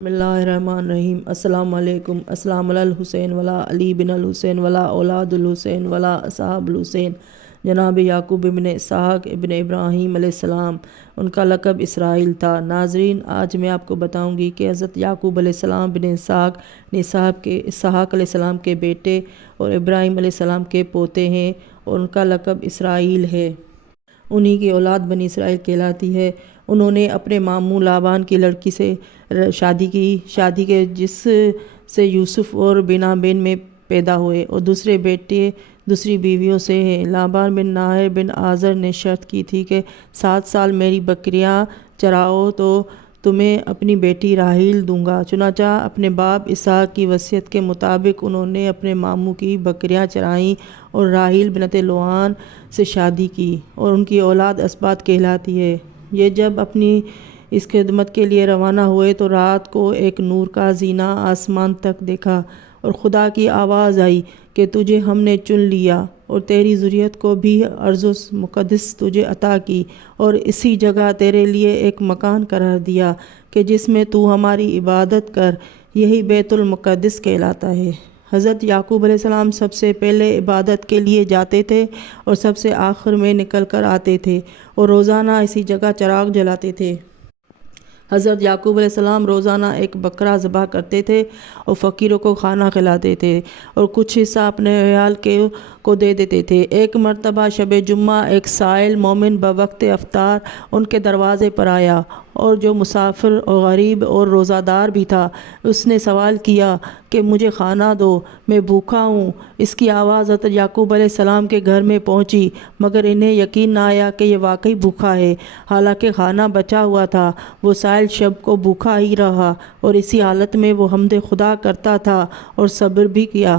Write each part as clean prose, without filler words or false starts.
بسم اللہ الرحمن الرحیم۔ السلام علیکم۔ السلام علی الحسین ولا علی بن الحسین ولا اولاد الحسین ولا اصحاب الحسین۔ جناب یعقوب ابن اسحاق ابن ابراہیم علیہ السلام، ان کا لقب اسرائیل تھا۔ ناظرین، آج میں آپ کو بتاؤں گی کہ حضرت یعقوب علیہ السلام بن اسحاق اسحاق علیہ السلام کے بیٹے اور ابراہیم علیہ السلام کے پوتے ہیں، اور ان کا لقب اسرائیل ہے۔ انہی کی اولاد بنی اسرائیل کہلاتی ہے۔ انہوں نے اپنے ماموں لابان کی لڑکی سے شادی کی جس سے یوسف اور بنیامین میں پیدا ہوئے، اور دوسرے بیٹے دوسری بیویوں سے ہیں۔ لابان بن ناہر بن آزر نے شرط کی تھی کہ 7 سال میری بکریاں چراؤ تو تمہیں اپنی بیٹی راحیل دوں گا۔ چنانچہ اپنے باپ اسحاق کی وصیت کے مطابق انہوں نے اپنے ماموں کی بکریاں چرائیں اور راحیل بنت لعوان سے شادی کی، اور ان کی اولاد اسباط کہلاتی ہے۔ یہ جب اپنی اس خدمت کے لیے روانہ ہوئے تو رات کو ایک نور کا زینہ آسمان تک دیکھا، اور خدا کی آواز آئی کہ تجھے ہم نے چن لیا اور تیری ذریت کو بھی ارض مقدس تجھے عطا کی، اور اسی جگہ تیرے لیے ایک مکان قرار دیا کہ جس میں تو ہماری عبادت کر، یہی بیت المقدس کہلاتا ہے۔ حضرت یعقوب علیہ السلام سب سے پہلے عبادت کے لیے جاتے تھے اور سب سے آخر میں نکل کر آتے تھے، اور روزانہ اسی جگہ چراغ جلاتے تھے۔ حضرت یعقوب علیہ السلام روزانہ ایک بکرا ذبح کرتے تھے اور فقیروں کو کھانا کھلاتے تھے، اور کچھ حصہ اپنے عیال کو دے دیتے تھے۔ ایک مرتبہ شب جمعہ ایک سائل مومن بوقت افطار ان کے دروازے پر آیا، اور جو مسافر اور غریب اور روزہ دار بھی تھا، اس نے سوال کیا کہ مجھے کھانا دو، میں بھوکا ہوں۔ اس کی آواز حضرت یعقوب علیہ السلام کے گھر میں پہنچی، مگر انہیں یقین نہ آیا کہ یہ واقعی بھوکا ہے، حالانکہ کھانا بچا ہوا تھا۔ وہ سائل شب کو بھوکا ہی رہا، اور اسی حالت میں وہ حمد خدا کرتا تھا اور صبر بھی کیا۔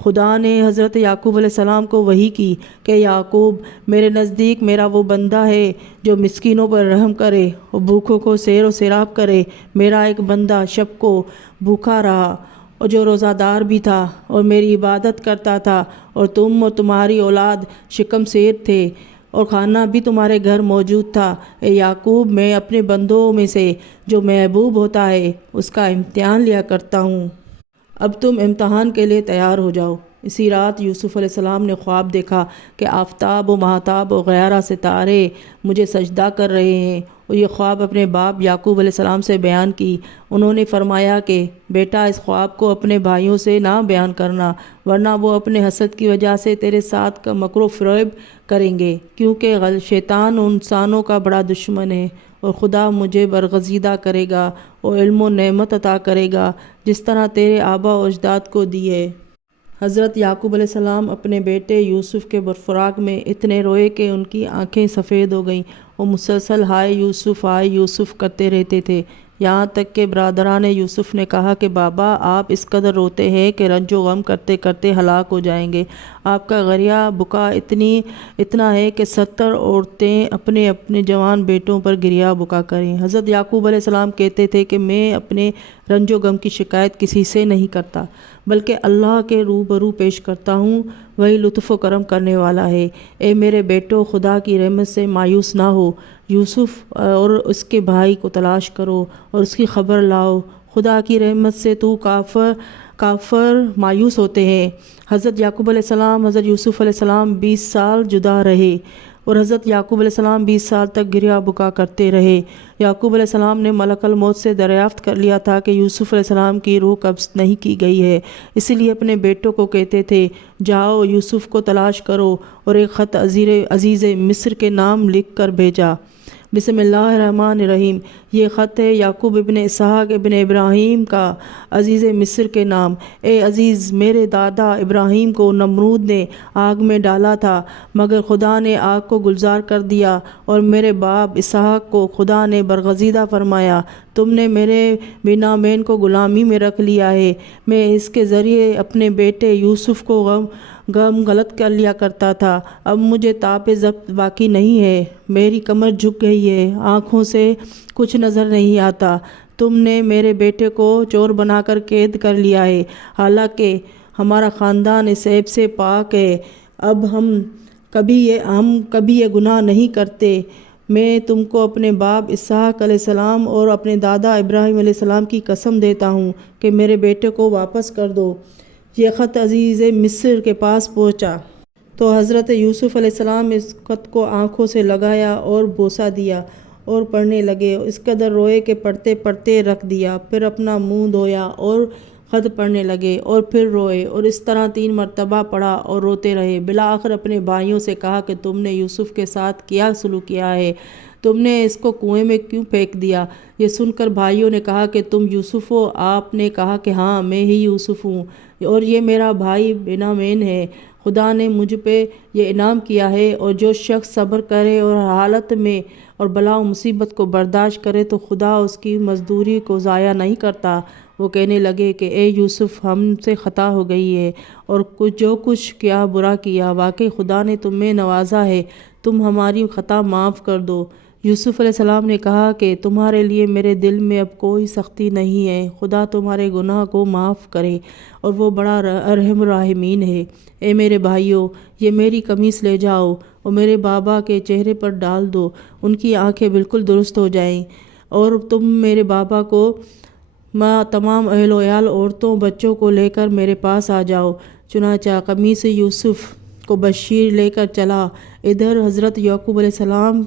خدا نے حضرت یعقوب علیہ السلام کو وحی کی کہ یعقوب، میرے نزدیک میرا وہ بندہ ہے جو مسکینوں پر رحم کرے اور بھوکوں کو سیر و سیراب کرے۔ میرا ایک بندہ شب کو بھوکا رہا اور جو روزہ دار بھی تھا اور میری عبادت کرتا تھا، اور تم اور تمہاری اولاد شکم سیر تھے اور کھانا بھی تمہارے گھر موجود تھا۔ اے یعقوب، میں اپنے بندوں میں سے جو محبوب ہوتا ہے اس کا امتحان لیا کرتا ہوں۔ اب تم امتحان کے لیے تیار ہو جاؤ۔ اسی رات یوسف علیہ السلام نے خواب دیکھا کہ آفتاب و ماہتاب و 11 ستارے مجھے سجدہ کر رہے ہیں، اور یہ خواب اپنے باپ یعقوب علیہ السلام سے بیان کی۔ انہوں نے فرمایا کہ بیٹا، اس خواب کو اپنے بھائیوں سے نہ بیان کرنا، ورنہ وہ اپنے حسد کی وجہ سے تیرے ساتھ مکر و فریب کریں گے، کیونکہ شیطان انسانوں کا بڑا دشمن ہے، اور خدا مجھے برگزیدہ کرے گا اور علم و نعمت عطا کرے گا جس طرح تیرے آبا و اجداد کو دی ہے۔ حضرت یعقوب علیہ السلام اپنے بیٹے یوسف کے برفراق میں اتنے روئے کہ ان کی آنکھیں سفید ہو گئیں، اور مسلسل ہائے یوسف کرتے رہتے تھے، یہاں تک کہ برادران یوسف نے کہا کہ بابا، آپ اس قدر روتے ہیں کہ رنج و غم کرتے کرتے ہلاک ہو جائیں گے۔ آپ کا غریہ بکا اتنا ہے کہ 70 عورتیں اپنے اپنے جوان بیٹوں پر گریہ بکا کریں۔ حضرت یعقوب علیہ السلام کہتے تھے کہ میں اپنے رنج و غم کی شکایت کسی سے نہیں کرتا، بلکہ اللہ کے روبرو پیش کرتا ہوں، وہی لطف و کرم کرنے والا ہے۔ اے میرے بیٹو، خدا کی رحمت سے مایوس نہ ہو، یوسف اور اس کے بھائی کو تلاش کرو اور اس کی خبر لاؤ۔ خدا کی رحمت سے تو کافر مایوس ہوتے ہیں۔ حضرت یعقوب علیہ السلام حضرت یوسف علیہ السلام 20 سال جدا رہے، اور حضرت یعقوب علیہ السلام 20 سال تک گریہ بکا کرتے رہے۔ یعقوب علیہ السلام نے ملک الموت سے دریافت کر لیا تھا کہ یوسف علیہ السلام کی روح قبض نہیں کی گئی ہے، اسی لیے اپنے بیٹوں کو کہتے تھے، جاؤ یوسف کو تلاش کرو، اور ایک خط عزیز مصر کے نام لکھ کر بھیجا۔ بسم اللہ الرحمن الرحیم۔ یہ خط ہے یعقوب ابن اسحاق ابن ابراہیم کا عزیز مصر کے نام۔ اے عزیز، میرے دادا ابراہیم کو نمرود نے آگ میں ڈالا تھا، مگر خدا نے آگ کو گلزار کر دیا، اور میرے باپ اسحاق کو خدا نے برگزیدہ فرمایا۔ تم نے میرے بنیامین کو غلامی میں رکھ لیا ہے۔ میں اس کے ذریعے اپنے بیٹے یوسف کو غلط کر لیا کرتا تھا۔ اب مجھے طاق ضبط باقی نہیں ہے، میری کمر جھک گئی ہے، آنکھوں سے کچھ نظر نہیں آتا۔ تم نے میرے بیٹے کو چور بنا کر قید کر لیا ہے، حالانکہ ہمارا خاندان اس عیب سے پاک ہے۔ اب ہم کبھی یہ گناہ نہیں کرتے۔ میں تم کو اپنے باپ اسحاق علیہ السلام اور اپنے دادا ابراہیم علیہ السلام کی قسم دیتا ہوں کہ میرے بیٹے کو واپس کر دو۔ یہ خط عزیز مصر کے پاس پہنچا تو حضرت یوسف علیہ السلام اس خط کو آنکھوں سے لگایا اور بوسہ دیا اور پڑھنے لگے۔ اس قدر روئے کہ پڑھتے پڑھتے رکھ دیا، پھر اپنا منہ دھویا اور خط پڑھنے لگے اور پھر روئے، اور اس طرح 3 مرتبہ پڑھا اور روتے رہے۔ بالآخر اپنے بھائیوں سے کہا کہ تم نے یوسف کے ساتھ کیا سلوک کیا ہے؟ تم نے اس کو کنویں میں کیوں پھینک دیا؟ یہ سن کر بھائیوں نے کہا کہ تم یوسف ہو؟ آپ نے کہا کہ ہاں، میں ہی یوسف ہوں، اور یہ میرا بھائی بنیامین ہے۔ خدا نے مجھ پہ یہ انعام کیا ہے، اور جو شخص صبر کرے اور حالت میں اور بلا و مصیبت کو برداشت کرے تو خدا اس کی مزدوری کو ضائع نہیں کرتا۔ وہ کہنے لگے کہ اے یوسف، ہم سے خطا ہو گئی ہے، اور جو کچھ کیا برا کیا، واقعی خدا نے تمہیں نوازا ہے، تم ہماری خطا معاف کر دو۔ یوسف علیہ السلام نے کہا کہ تمہارے لیے میرے دل میں اب کوئی سختی نہیں ہے، خدا تمہارے گناہ کو معاف کرے، اور وہ بڑا ارحم الراحمین ہے۔ اے میرے بھائیو، یہ میری قمیص لے جاؤ اور میرے بابا کے چہرے پر ڈال دو، ان کی آنکھیں بالکل درست ہو جائیں، اور تم میرے بابا کو تمام اہل و عیال، عورتوں، بچوں کو لے کر میرے پاس آ جاؤ۔ چنانچہ قمیص یوسف کو بشیر لے کر چلا۔ ادھر حضرت یعقوب علیہ السلام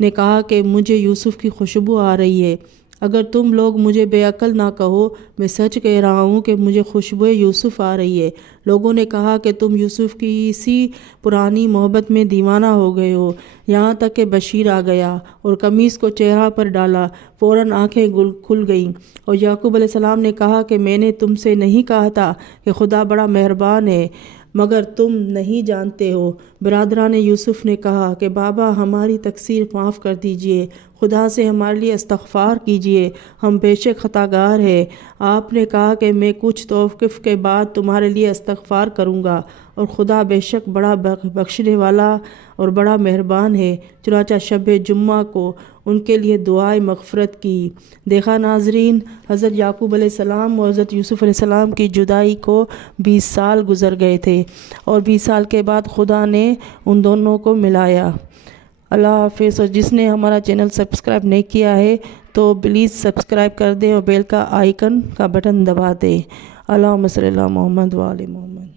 نے کہا کہ مجھے یوسف کی خوشبو آ رہی ہے۔ اگر تم لوگ مجھے بے عقل نہ کہو، میں سچ کہہ رہا ہوں کہ مجھے خوشبو یوسف آ رہی ہے۔ لوگوں نے کہا کہ تم یوسف کی اسی پرانی محبت میں دیوانہ ہو گئے ہو، یہاں تک کہ بشیر آ گیا اور قمیص کو چہرہ پر ڈالا، فوراً آنکھیں کھل گئیں، اور یعقوب علیہ السلام نے کہا کہ میں نے تم سے نہیں کہا تھا کہ خدا بڑا مہربان ہے، مگر تم نہیں جانتے ہو۔ برادران یوسف نے کہا کہ بابا، ہماری تقصیر معاف کر دیجئے، خدا سے ہمارے لیے استغفار کیجئے، ہم بے شک خطاگار ہیں۔ آپ نے کہا کہ میں کچھ توقف کے بعد تمہارے لیے استغفار کروں گا، اور خدا بے شک بڑا بخشنے والا اور بڑا مہربان ہے۔ چنانچہ شب جمعہ کو ان کے لیے دعائے مغفرت کی۔ دیکھا ناظرین، حضرت یعقوب علیہ السلام اور حضرت یوسف علیہ السلام کی جدائی کو 20 سال گزر گئے تھے، اور 20 سال کے بعد خدا نے ان دونوں کو ملایا۔ اللہ حافظ۔ اور جس نے ہمارا چینل سبسکرائب نہیں کیا ہے تو پلیز سبسکرائب کر دیں اور بیل کا آئیکن کا بٹن دبا دیں۔ اللہم صلی علی محمد و آل محمد۔